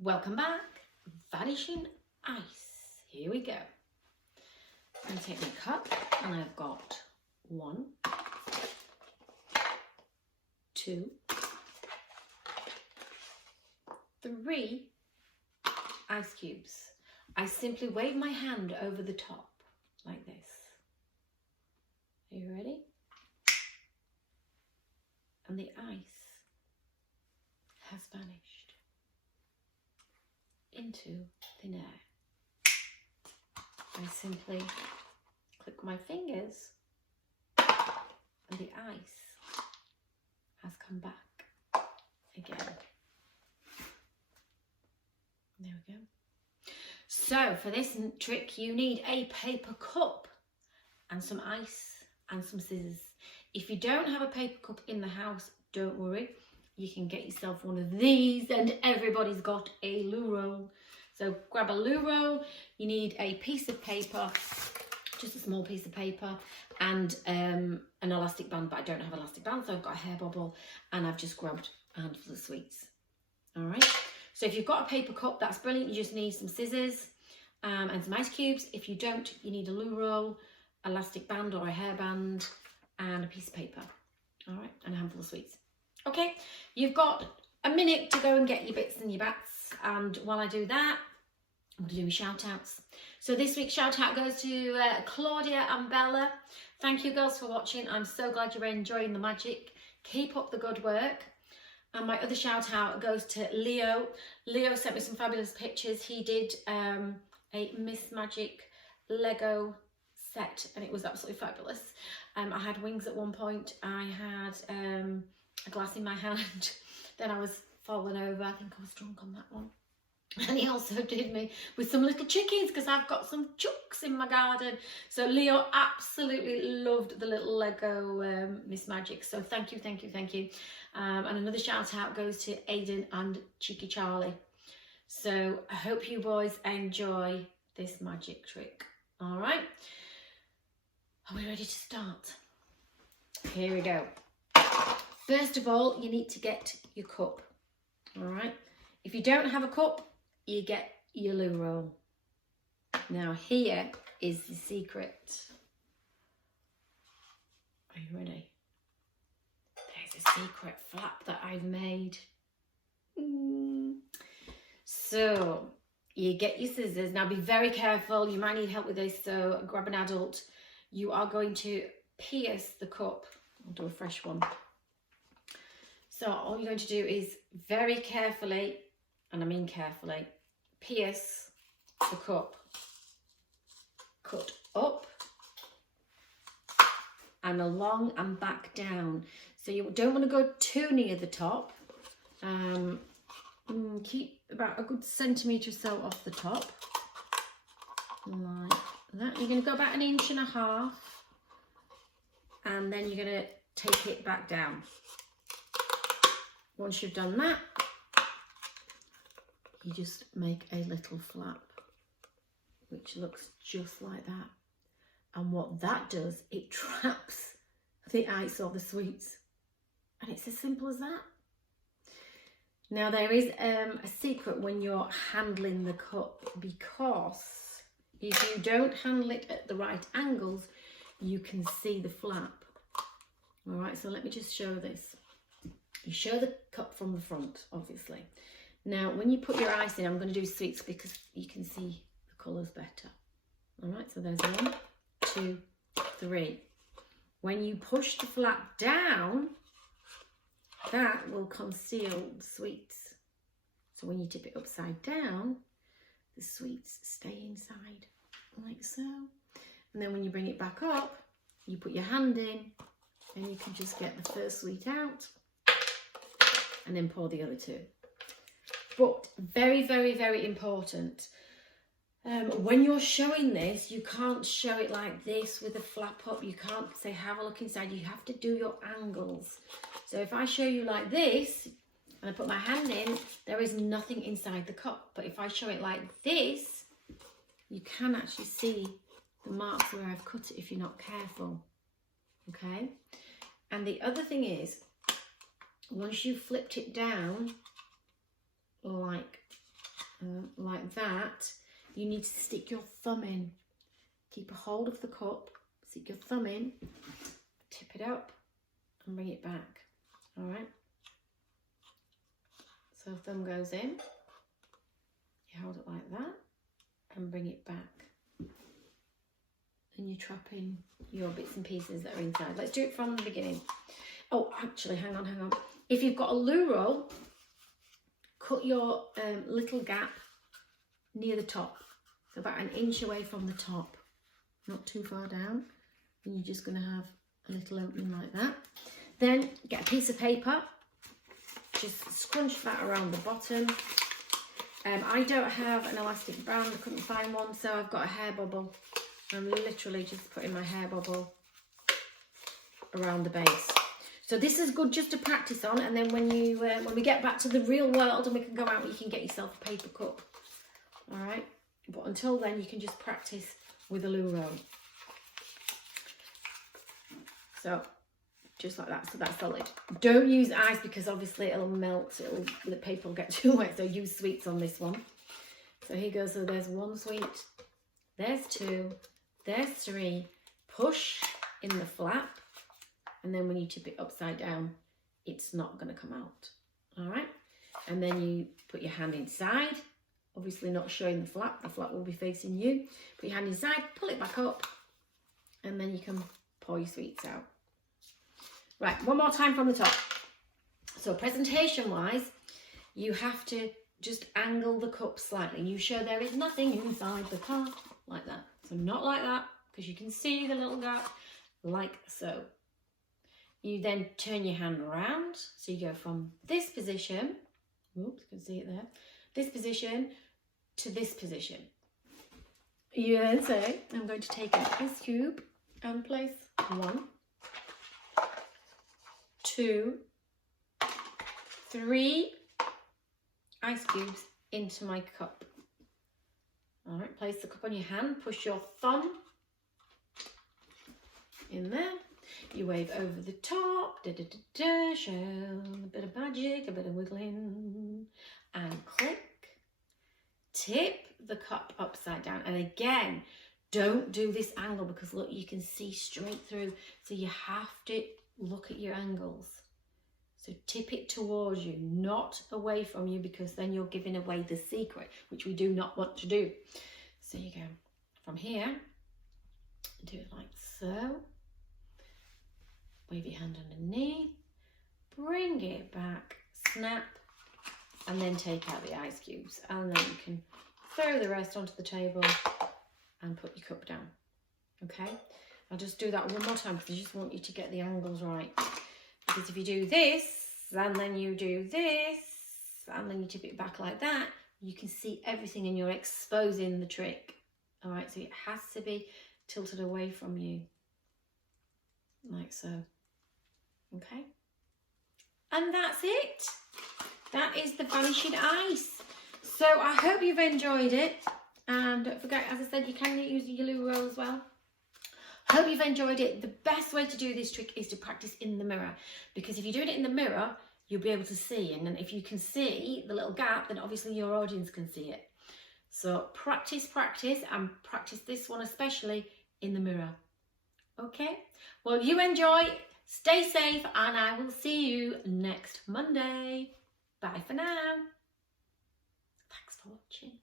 Welcome back, Vanishing Ice. Here we go. I'm going to take my cup and I've got 1, 2, 3 ice cubes. I simply wave my hand over the top like this. Are you ready? And the ice has vanished into thin air. I simply click my fingers and the ice has come back again. There we go. So for this trick you need a paper cup and some ice and some scissors. If you don't have a paper cup in the house, don't worry. You can get yourself one of these and everybody's got a loo roll. So grab a loo roll, you need a piece of paper, just a small piece of paper, and an elastic band, but I don't have an elastic band, so I've got a hair bobble and I've just grabbed a handful of sweets. All right, so if you've got a paper cup, that's brilliant. You just need some scissors and some ice cubes. If you don't, you need a loo roll, elastic band or a hairband, and a piece of paper. All right, and a handful of sweets. Okay, you've got a minute to go and get your bits and your bats, and while I do that, I'm going to do my shout outs. So this week's shout out goes to Claudia and Bella. Thank you girls for watching. I'm so glad you're enjoying the magic. Keep up the good work. And my other shout out goes to Leo. Leo sent me some fabulous pictures. He did a missmagic Lego set and it was absolutely fabulous. I had wings at one point. I had a glass in my hand. Then I was falling over. I think I was drunk on that one. And he also did me with some little chickens because I've got some chucks in my garden. So Leo absolutely loved the little Lego missmagic. So thank you, thank you, thank you. And another shout out goes to Aiden and Cheeky Charlie. So I hope you boys enjoy this magic trick. All right. Are we ready to start? Here we go. First of all, you need to get your cup. All right. If you don't have a cup, you get your loo roll. Now here is the secret. Are you ready? There's a secret flap that I've made. So you get your scissors. Now be very careful. You might need help with this, so grab an adult. You are going to pierce the cup. I'll do a fresh one. So all you're going to do is very carefully, and I mean carefully, pierce the cup. Cut up and along and back down. So you don't want to go too near the top. Keep about a good centimetre or so off the top. Like that. You're going to go about 1.5 inches. And then you're going to take it back down. Once you've done that, you just make a little flap, which looks just like that. And what that does, it traps the ice or the sweets. And it's as simple as that. Now there is a secret when you're handling the cup, because if you don't handle it at the right angles, you can see the flap. All right, so let me just show this. You show the cup from the front, obviously. Now, when you put your ice in, I'm going to do sweets because you can see the colours better. All right, so there's 1, 2, 3. When you push the flap down, that will conceal the sweets. So when you tip it upside down, the sweets stay inside, like so. And then when you bring it back up, you put your hand in and you can just get the first sweet out and then pour the other 2. But very, very, very important. When you're showing this, you can't show it like this with a flap up. You can't say, have a look inside. You have to do your angles. So if I show you like this, and I put my hand in, there is nothing inside the cup. But if I show it like this, you can actually see the marks where I've cut it if you're not careful. Okay? And the other thing is, once you've flipped it down, like that, you need to stick your thumb in. Keep a hold of the cup, stick your thumb in, tip it up and bring it back. All right. So thumb goes in, you hold it like that and bring it back. And you trap in your bits and pieces that are inside. Let's do it from the beginning. Oh, actually, hang on. If you've got a loo roll, cut your little gap near the top. So about an inch away from the top, not too far down. And you're just going to have a little opening like that. Then get a piece of paper, just scrunch that around the bottom. I don't have an elastic band, I couldn't find one, so I've got a hair bubble. I'm literally just putting my hair bubble around the base. So this is good just to practice on, and then when we get back to the real world and we can go out, you can get yourself a paper cup. All right, but until then you can just practice with a loo roll. So just like that, so that's solid. Don't use ice because obviously it'll melt, the paper will get too wet, so use sweets on this one. So here goes, so there's one sweet, there's two, there's three, push in the flap, and then when you tip it upside down, it's not going to come out. All right, and then you put your hand inside, obviously not showing the flap will be facing you. Put your hand inside, pull it back up, and then you can pour your sweets out. Right, one more time from the top. So presentation wise, you have to just angle the cup slightly. You show there is nothing inside the cup, like that. So not like that, because you can see the little gap, like so. You then turn your hand around. So you go from this position, oops, you can see it there, this position to this position. You then say, I'm going to take an ice cube and place 1, 2, 3 ice cubes into my cup. All right, place the cup on your hand, push your thumb in there. You wave over the top, da, da, da, da, show a bit of magic, a bit of wiggling, and click. Tip the cup upside down. And again, don't do this angle because look, you can see straight through. So you have to look at your angles. So tip it towards you, not away from you, because then you're giving away the secret, which we do not want to do. So you go from here, do it like so. Wave your hand underneath, bring it back, snap, and then take out the ice cubes. And then you can throw the rest onto the table and put your cup down. Okay, I'll just do that one more time because I just want you to get the angles right. Because if you do this, and then you do this, and then you tip it back like that, you can see everything and you're exposing the trick. All right, so it has to be tilted away from you, like so. Okay, and that's it. That is the Vanishing Ice. So I hope you've enjoyed it, and don't forget, as I said, you can use your loo roll as well. Hope you've enjoyed it. The best way to do this trick is to practice in the mirror, because if you're doing it in the mirror, you'll be able to see, and then if you can see the little gap, then obviously your audience can see it. So practice, and practice this one especially in the mirror. Okay, well, you enjoy, stay safe, and I will see you next Monday. Bye for now. Thanks for watching.